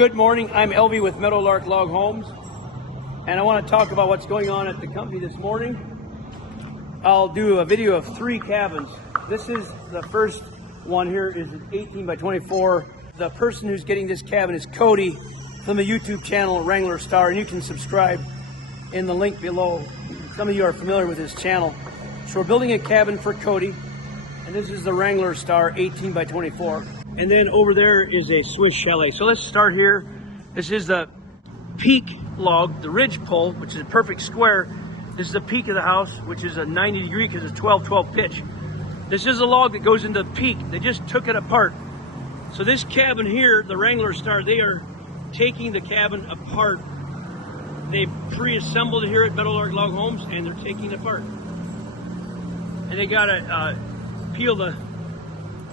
Good morning, I'm LV with Meadowlark Log Homes, and I want to talk about what's going on at the company this morning. I'll do a video of 3 cabins. This is the first one here, is an 18 by 24. The person who's getting this cabin is Cody from the YouTube channel Wrangler Star, and you can subscribe in the link below. Some of you are familiar with his channel. So we're building a cabin for Cody, and this is the Wrangler Star 18 by 24. And then over there is a Swiss Chalet. So let's start here. This is the peak log, the ridge pole, which is a perfect square. This is the peak of the house, which is a 90 degree because it's 12-12 pitch. This is a log that goes into the peak. They just took it apart. So this cabin here, the Wrangler Star, they are taking the cabin apart. They've pre-assembled it here at Meadowlark Log Homes, and they're taking it apart. And they gotta peel the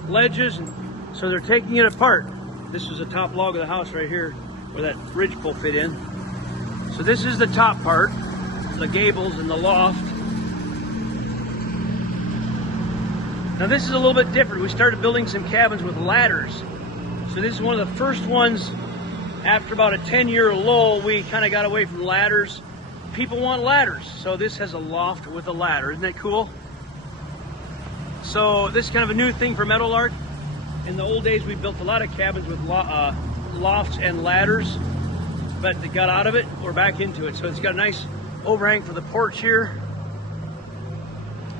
ledges, and so they're taking it apart. This is the top log of the house right here, where that ridge pole fit in. So this is the top part, the gables and the loft. Now this is a little bit different. We started building some cabins with ladders. So this is one of the first ones. After about a 10-year lull, we kind of got away from ladders. People want ladders. So this has a loft with a ladder. Isn't that cool? So this is kind of a new thing for Meadowlark. In the old days, we built a lot of cabins with lofts and ladders, but they got out of it. We're back into it. So it's got a nice overhang for the porch here.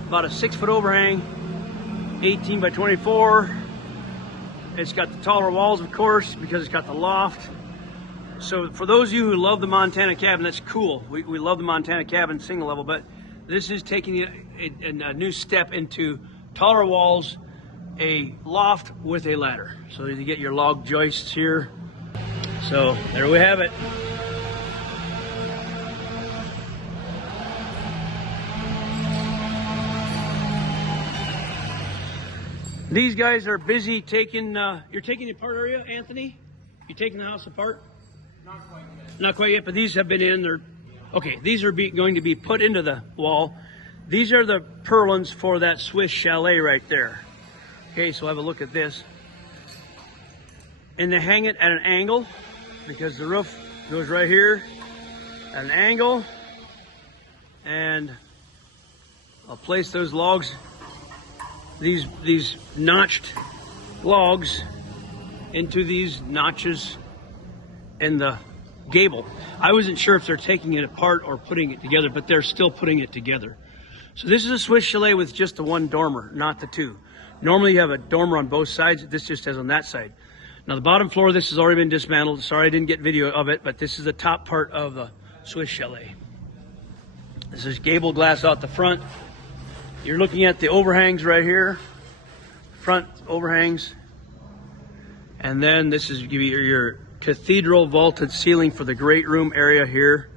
About a 6-foot overhang, 18 by 24. It's got the taller walls, of course, because it's got the loft. So for those of you who love the Montana cabin, that's cool. We love the Montana cabin single level, but this is taking a new step into taller walls, a loft with a ladder. So you get your log joists here. So there we have it. These guys are busy taking, you're taking it apart, are you, Anthony? You taking the house apart? Not quite yet. Not quite yet, but these have been in. They're, okay, these are going to be put into the wall. These are the purlins for that Swiss Chalet right there. Okay, so have a look at this. And they hang it at an angle because the roof goes right here at an angle. And I'll place those logs, these notched logs, into these notches in the gable. I wasn't sure if they're taking it apart or putting it together, but they're still putting it together. So this is a Swiss Chalet with just the one dormer, not the two. Normally you have a dormer on both sides. This just has on that side. Now the bottom floor of this has already been dismantled. Sorry I didn't get video of it, but this is the top part of the Swiss Chalet. This is gable glass out the front. You're looking at the overhangs right here, front overhangs. And then this is your cathedral vaulted ceiling for the great room area here.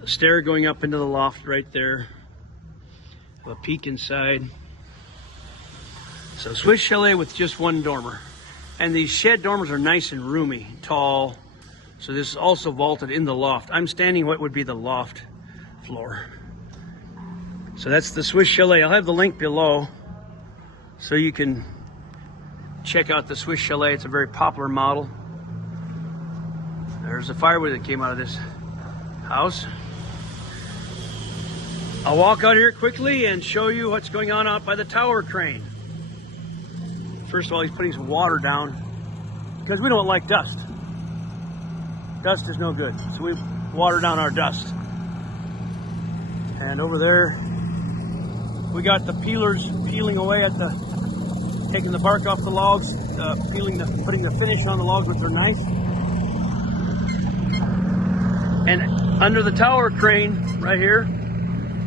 The stair going up into the loft right there. Have a peek inside. So Swiss Chalet with just one dormer. And these shed dormers are nice and roomy, tall. So this is also vaulted in the loft. I'm standing what would be the loft floor. So that's the Swiss Chalet. I'll have the link below so you can check out the Swiss Chalet. It's a very popular model. There's a firewood that came out of this house. I'll walk out here quickly and show you what's going on out by the tower crane. First of all, he's putting some water down because we don't like dust. Dust is no good, so we water down our dust. And over there, we got the peelers peeling away at taking the bark off the logs, putting the finish on the logs, which are nice. And under the tower crane right here,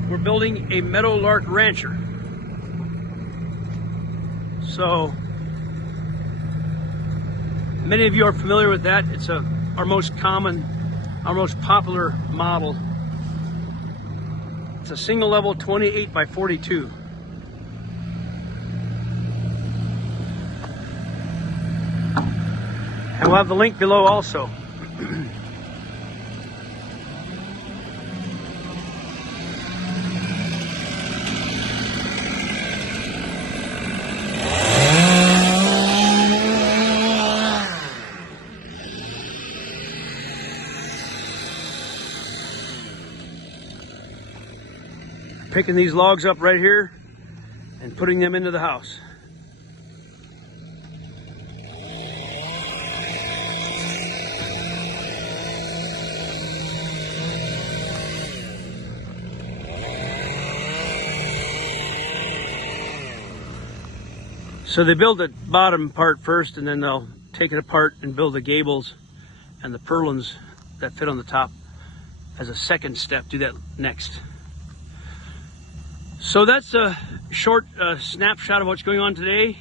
we're building a Meadowlark rancher. So many of you are familiar with that. It's our most popular model. It's a single level 28 by 42. And we'll have the link below also. picking these logs up right here and putting them into the house. So they build the bottom part first, and then they'll take it apart and build the gables and the purlins that fit on the top as a second step. Do that next. So that's a short snapshot of what's going on today.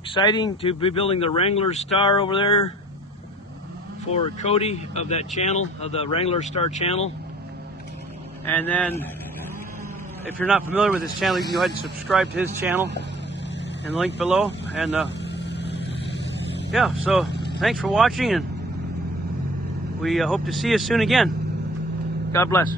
Exciting to be building the Wrangler Star over there for Cody of that channel, of the Wrangler Star channel. And then if you're not familiar with his channel, you can go ahead and subscribe to his channel and the link below. And yeah, so thanks for watching, and we hope to see you soon again. God bless.